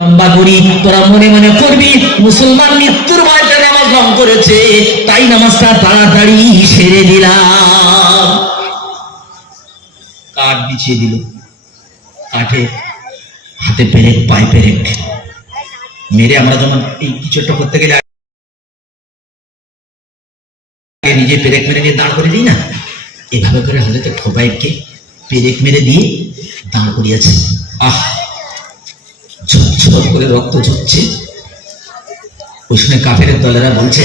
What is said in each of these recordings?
লম্বা করি, তোরা মনে মনে করবি মুসলমান মৃত্যুর ভয়তে নামাজ ভঙ্গ করেছে, তাই নামাজটা তাড়াতাড়ি সেরে দিলাম। কাঠ বিছিয়ে দিল, কাঠে হাতে পেরেক, পায়ে পেরেক মেরে, আমরা যেমন এই কিছু একটা করতে গেলে নিজে পেরেক মেরে নিয়ে দাঁড় করে দিই না, এভাবে করে হজরত খোবাইবকে পেরেক মেরে দিয়ে দাঁড় করিয়েছে। আহ, ঝরঝর করে রক্ত ঝরছে। ওই সময় কাফেরের দলেরা বলছে,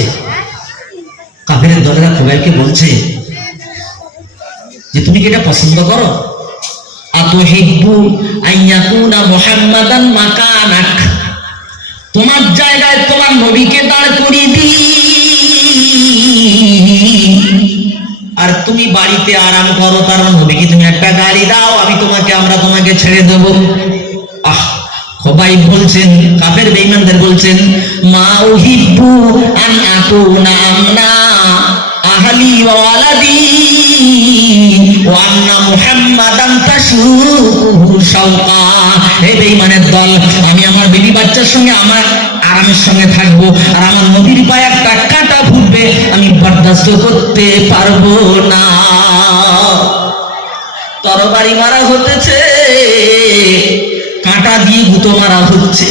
কাফেরের দলেরা খোবাইবকে বলছে যে তুমি কি এটা পছন্দ করো? আতুহিব্বু আইয়াকুনা মুহাম্মাদান মাকানাক, তোমার জায়গায় তোমার নবীকে দাঁড় করিয়ে দিই আর তুমি বাড়িতে আরাম করো, তার নবীকে তুমি একটা গালি দাও, আমরা তোমাকে ছেড়ে দেব। আহ, খোবাইব বলছেন, কাফের বেঈমানদের বলছেন, মা উহিব্বু আন আকুনা আমনা আহলি ওয়া ওয়ালাদি ওয়া আন্না মুহাম্মাদান তাশুকু শাওকা। হে বেঈমানের দল, আমি আমার বিবি বাচ্চার সঙ্গে আমার আরামের সঙ্গে থাকবো, আর আমার নবীর পায়ে একটা কাঁটা ফুটবে, আমি বরদাস্ত করতে পারবো না। তরবারি মারা হতেছে, কাঁটা দিয়ে গুঁতো মারা হচ্ছে,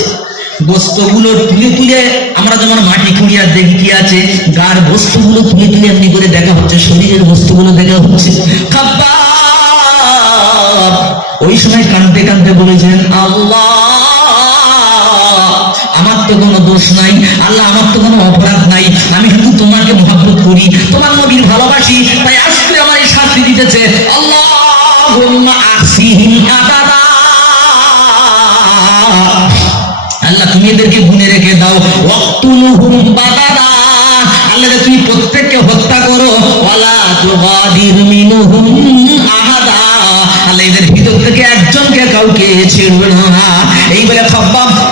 বস্তুগুলো তুলে তুলে, আমরা যেমন মাটি খুঁড়িয়া দেখি কি আছে, গার বস্তুগুলো তুলে তুলে এমনি করে দেখা হচ্ছে, শরীরের বস্তুগুলো দেখা হচ্ছে। খাব্বাব ওই সময় কাঁদতে কাঁদতে বলেছেন, আল্লাহ আমার তো কোনো দোষ নাই, আল্লাহ আমার তো কোনো অপরাধ নাই, আমি শুধু তোমাকে মহব্বত করি, তোমার নবীর ভালোবাসি, তাই আজকে আমার এই শাস্তি দিতেছে। আল্লাহুম্মা আহসিহিম আদাদা, আল্লাহ তুমি এদেরকে গুনে রেখে দাও। ওয়াকতুলুহুম বাদাদা, আল্লাহ তুমি প্রত্যেককে হত্যা করো। ওয়ালা তুগাদির মিনহুম আহাদা, আল্লাহ এদের ভিতর থেকে একজনকে কাউকে ছেড়ো না। এই বলে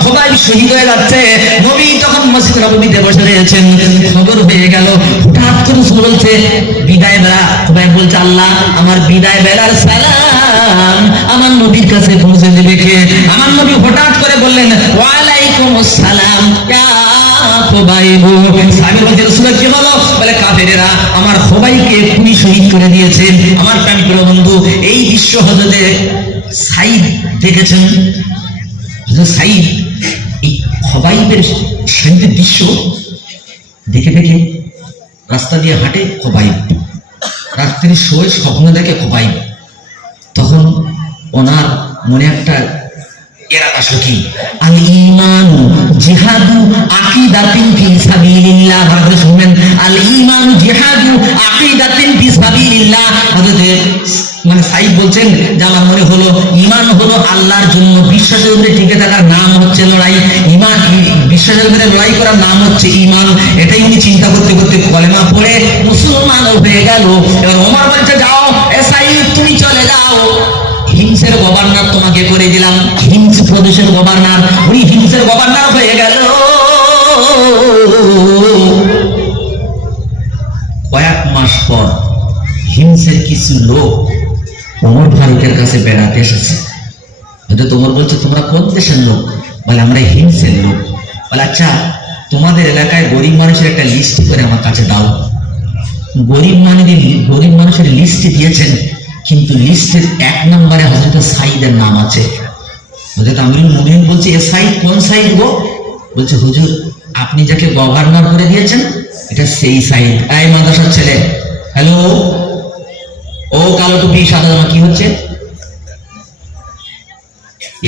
খোবাইব শহীদ হয়ে যাচ্ছে। নবী তখন মসজিদ নববীতে বসে রয়েছেন, খবর পেয়ে গেল। হঠাৎ করে বলছে বিদায় বেলা, খোবাইব বলছে, আল্লাহ আমার বিদায় বেলার সালাম আমার নবীর কাছে পৌঁছে দেবে কে? আমার নবী হঠাৎ করে বললেন, ওয়ালাইকুম আসসালাম ইয়া খোবাইব। সাহাবী বলছেন, রাসূল কি হলো? বলে কাফেরেরা আমার খোবাইবকে খুনি শহীদ করে দিয়েছে। আমার প্রিয় বন্ধু, এই দৃশ্য হযরতে সাঈদ দেখেছেন। হযরত সাঈদ এই খোবাইবের শহীদের দৃশ্য দেখে দেখে রাস্তা দিয়ে হাঁটে খোবাইব, রাত্রি শোয়, স্বপ্ন দেখে খোবাইব। তখন ওনার মনে একটা এরাদা সখী, আল ঈমানু জিহাদু আকিদাতিন ফি সাবিলিল্লাহ। ভালো শুনবেন, আল ঈমানু জিহাদু আকিদাতিন ফি সাবিলিল্লাহ। মানে সাঈদ বলছেন যে আমার মনে হলো ঈমান হলো আল্লাহর জন্য বিশ্বাসের উপরে টিকে থাকার নাম হচ্ছে লড়াই, ঈমান বিশ্বাসের উপরে লড়াই করার নাম হচ্ছে ঈমান। এটাই উনি চিন্তা করতে করতে কলেমা পড়ে মুসলমান হয়ে গেল। এবার ওমর বলছে, যাও এ সাঈদ তুমি চলে যাও, হিমসের গভর্নর তোমাকে করে দিলাম। হিমস প্রদেশের গভর্নর, উনি হিমসের গভর্নর হয়ে গেল। কয়েক মাস পর হিমসের কিছু লোক ওমর ফারুকের কাছে বেড়াতে এসেছে। হয়তো তোমার বলছে, তোমরা কোন দেশের লোক? বলে আমরা হিমসের লোক। বলে আচ্ছা, তোমাদের এলাকায় গরিব মানুষের একটা লিস্ট করে আমার কাছে দাও। গরিব মানুষের লিস্ট দিয়েছেন, কিন্তু লিস্টের 1 নম্বরে হযরত সাঈদের নাম আছে। হযরত আমিরুল মুমিনিন বলছে, এ সাঈদ কোন সাঈদ গো? বলছে, হুজুর আপনি যাকে গভর্নর করে দিয়েছেন এটা সেই সাঈদ। এই মাদ্রাসার ছেলে, হ্যালো, ও কালো টুপি সাদা জামা, কি হচ্ছে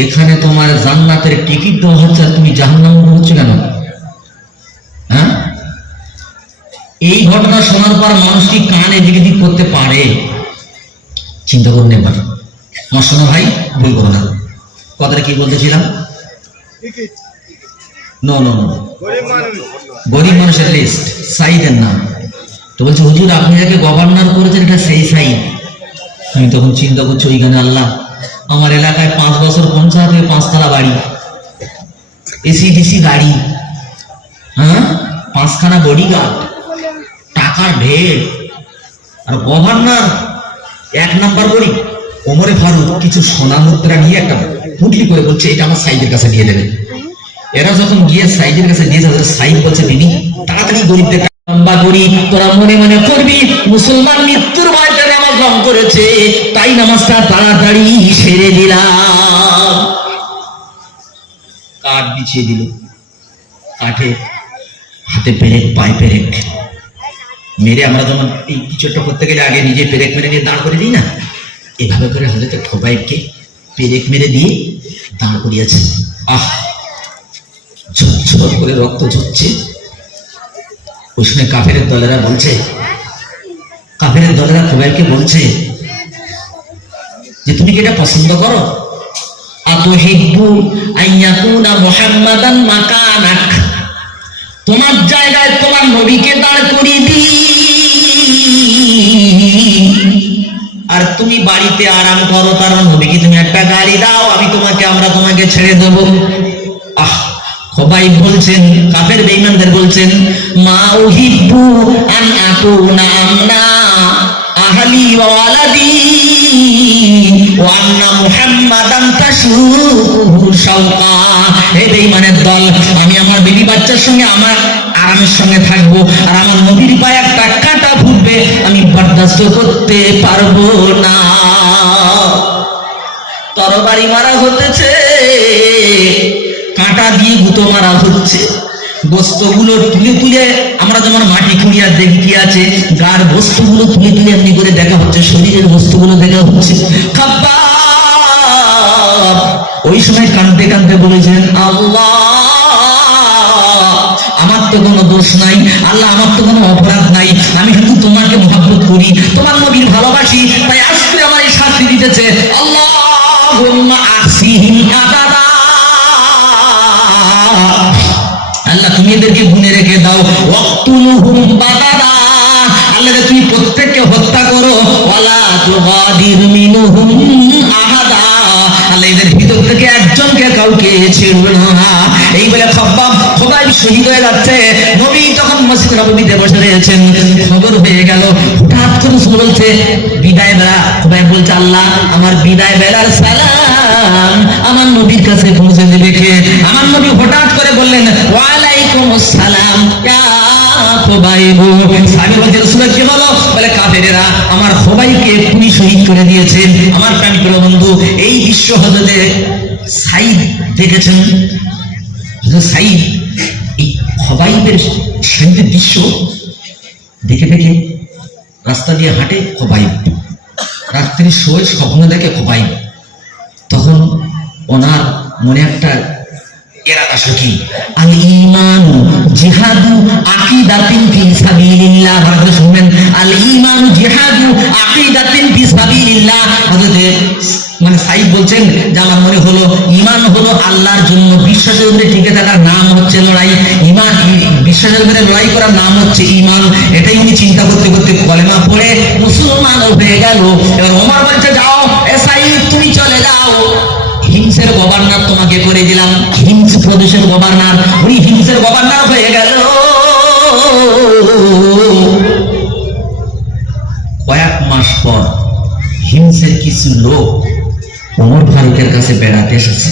এখানে? তোমার জান্নাতের টিকিট দেওয়া হচ্ছে আর তুমি জাহান্নামে হচ্ছে কেন? হ্যাঁ, এই ঘটনা শোনার পর মানুষ কি কানে দিকে দিক করতে পারে? চিন্তা করুন একবার। আমার শোনো ভাই, ভুল করো না। কথাটা কি বলতেছিলাম? নো নো নো, গরিব মানুষের লিস্ট, সাঈদের নাম। তো বলছে, হুজুর আপনি যাকে গভর্নর করেছেন এটা সেই সাঈদ। আমি তখন চিন্তা করছি, ওইখানে আল্লাহ আমার এলাকায় 5 বছর পঞ্চায়েত হয়ে 5 তলা বাড়ি, এসিডিসি গাড়ি, হ্যাঁ 5খানা বডিগার্ড, টাকার ঢের, আর গভর্নর 1 নাম্বার বড়ি ওমরে ফারুক কিছু সোনা মুদ্রা নিয়ে একটা পুটলি করে বলছে, এটা আমার সাঈদের কাছে দিয়ে দেবে। এরা যখন গিয়ে সাইদের কাছে দিয়েছে, সাইদ বলছে দিদি তাড়াতাড়ি গরিবদের লম্বা করি, তোরা মনে মনে করবি মুসলমান মৃত্যুর ভয়টা নামাজ ভঙ্গ করেছে, তাই নামাজটা তাড়াতাড়ি সেরে দিলাম। কাঠ বিছিয়ে দিল, কাঠে হাতে পেরেক পায়ে পেরেক মেরে, আমরা যেমন এই কিছু একটা করতে গেলে আগে নিজে পেরেক মেরে নিয়ে দাঁড় করে দিই না, এভাবে করে হজরত খোবাইবকে পেরেক মেরে দিয়ে দাঁড় করিয়েছে। আহ, ঝরঝর করে রক্ত ঝরছে। ওই সময় কাফেরের দলেরা বলছে, কাফেরের দলেরা খোবাইবকে বলছে যে তুমি কি এটা পছন্দ করো? আতুহিব্বু আইয়াকুনা মুহাম্মাদান মাকানাক, তোমার জায়গায় তোমার নবীকে দাঁড় করিয়ে দিই, আর তুমি বাড়িতে আরাম করো, তার নবীকে তুমি একটা গাড়ি দাও, আমরা তোমাকে ছেড়ে দেব। আহ, খোবাইব বলছেন, কাফের বেঈমানদের বলছেন, মা উহিব্বু আন আকুনা আমনা আহলি ওয়া ওয়ালাদি ওয়া আন্না মুহাম্মাদান তাশুকুহু শাওকা। হে বেঈমানের দল, আমি আমার বিবি বাচ্চার সঙ্গে আমার আরামের সঙ্গে থাকবো, আর আমার নবীর পায়ে একটা কাঁটা ফুটবে, আমি বরদাস্ত করতে পারবো না। তরবারি মারা হতেছে, কাঁটা দিয়ে গুঁতো মারা হচ্ছে, বস্তুগুলো তুলে তুলে, আমরা যেমন মাটি খুঁড়িয়া দেখি কি আছে, গার বস্তুগুলো তুলে তুলে এমনি করে দেখা হচ্ছে, শরীরের বস্তুগুলো দেখা হচ্ছে। খাব্বাব ওই সময় কাঁদতে কাঁদতে বলেছেন, আল্লাহ আমার তো কোনো দোষ নাই, আল্লাহ আমার তো কোনো অপরাধ নাই, আমি শুধু তোমাকে মহব্বত করি, তোমার নবীর ভালোবাসি, তাই আজকে আমার এই শাস্তি দিতেছে। আল্লাহুম্মা আহসিহিম আদাদা, আল্লাহ তুমি এদেরকে গুনে রেখে দাও। ওয়াকতুলুহুম বাদাদা, আল্লাহ তুমি প্রত্যেককে হত্যা করো। ওয়ালা তুগাদির মিনহুম আহাদা, আল্লাহ এদের ভিতর থেকে একজনকে কাউকে ছেড়ো না। এই বলে খোবাইব শহীদ হয়ে যাচ্ছে। নবী তখন মসজিদ নববীতে বসে রয়েছেন, খবর হয়ে গেল। হঠাৎ করে শুনে বলছে বিদায় বেলা, খোবাইব বলছে আল্লাহ আমার বিদায় বেলার সালাম আমার নবীর কাছে পৌঁছে দেবে কে? আমার নবী হঠাৎ করে বললেন ওয়ালাইকুম আসসালাম ইয়া খোবাইব। সাহাবী বলছে রাসূলুল্লাহ কি বলো? বলে কাফেরেরা আমার খোবাইবকে পুরি শহীদ করে দিয়েছে। আমার প্রাণপ্রিয় বন্ধু, এই দৃশ্য হযরতে সাইদ দেখেছেন। হযরত সাইদ এই খোবাইবের শহীদের দৃশ্য দেখে দেখে রাস্তা দিয়ে হাঁটে খোবাইব, রাত্রি শোয়, স্বপ্ন দেখে খোবাইব। তখন ওনার মনে একটা ইরাদা কি, আল ঈমান জিহাদু আকিদাতিন ফি সাবিলিল্লাহ। ভালো শুনবেন, আল ঈমান জিহাদু আকিদাতিন ফি সাবিলিল্লাহ। মানে সাইদ বলছেন যে আমার মনে হলো ঈমান হলো আল্লাহর জন্য বিশ্বাসের উপরে টিকে থাকার নাম হচ্ছে লড়াই। ঈমান, বিশ্বাসের উপরে লড়াই করার নাম হচ্ছে ঈমান। এটাই উনি চিন্তা করতে করতে কলেমা পড়ে মুসলমান হয়ে গেল। এবার ওমর বলছে যাও এ সাইদ তুমি চলে যাও, হিমসের গভর্নর তোমাকে করে দিলাম। হিমস প্রদেশের গভর্নর, উনি হিমসের গভর্নর হয়ে গেল। কয়েক মাস পর হিমসের কিছু লোক ওমর ফারুকের কাছে বেড়াতে এসেছে।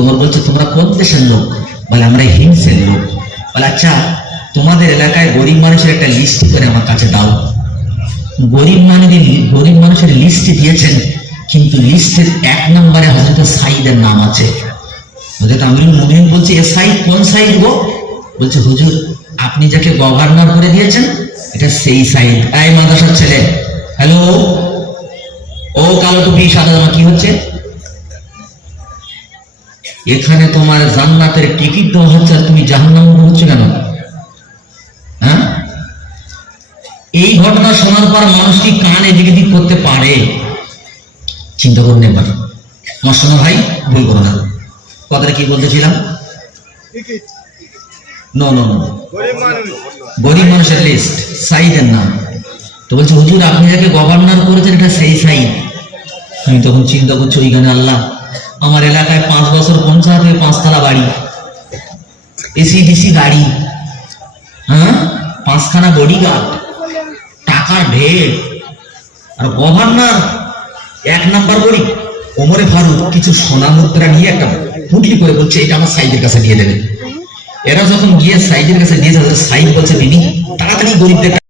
ওমর বলছে তোমরা কোন দেশের লোক? বলে আমরা হিমসের লোক। বলে আচ্ছা তোমাদের এলাকায় গরিব মানুষের একটা লিস্ট করে আমার কাছে দাও। গরিব মানুষের লিস্ট দিয়েছেন, কিন্তু লিস্টের 1 নম্বরে হযরত সাইদের নাম আছে। হযরত আমিরুল মুমিনিন বলছে এ সাইদ কোন সাইদ গো? বলছে হুজুর আপনি যাকে গভর্নর করে দিয়েছেন এটা সেই সাইদ। এই মাদ্রাসার ছেলে, হ্যালো, ও কালো টুপি সাদা জামা কি হচ্ছে এখানে? তোমার জান্নাতের টিকিট দেওয়া হচ্ছে আর তুমি জাহান্নামে হচ্ছে কেন? হ্যাঁ, এই ঘটনা শোনার পর মানুষ কি কান এদিকে দিক করতে পারে? চিন্তা করুন একবার। মশানো ভাই ভুল করো না, কথাটা কি বলতেছিলাম? গরিব মানুষের লিস্ট, সাইদের নাম। তো বলছে হুজুর আপনি যাকে গভর্নর করেছেন এটা সেই সাইদ। আমি তখন চিন্তা করছি ওইখানে আল্লাহ আমার এলাকায় 5 বছর পঞ্চায়েত হয়ে 5 তলা বাড়ি, এসিডিসি গাড়ি, হ্যাঁ 5খানা বডিগার্ড, টাকার ঢের, আর গভর্নর 1 নাম্বার গরিব ওমরে ফারুক কিছু সোনা মুদ্রা নিয়ে একটা পুটলি করে বলছে এটা আমার সাইদের কাছে দিয়ে দেবে। এরা যখন গিয়ে সাইদের কাছে দিয়েছে, সাইদ বলছে দিদি তাড়াতাড়ি গরিবদের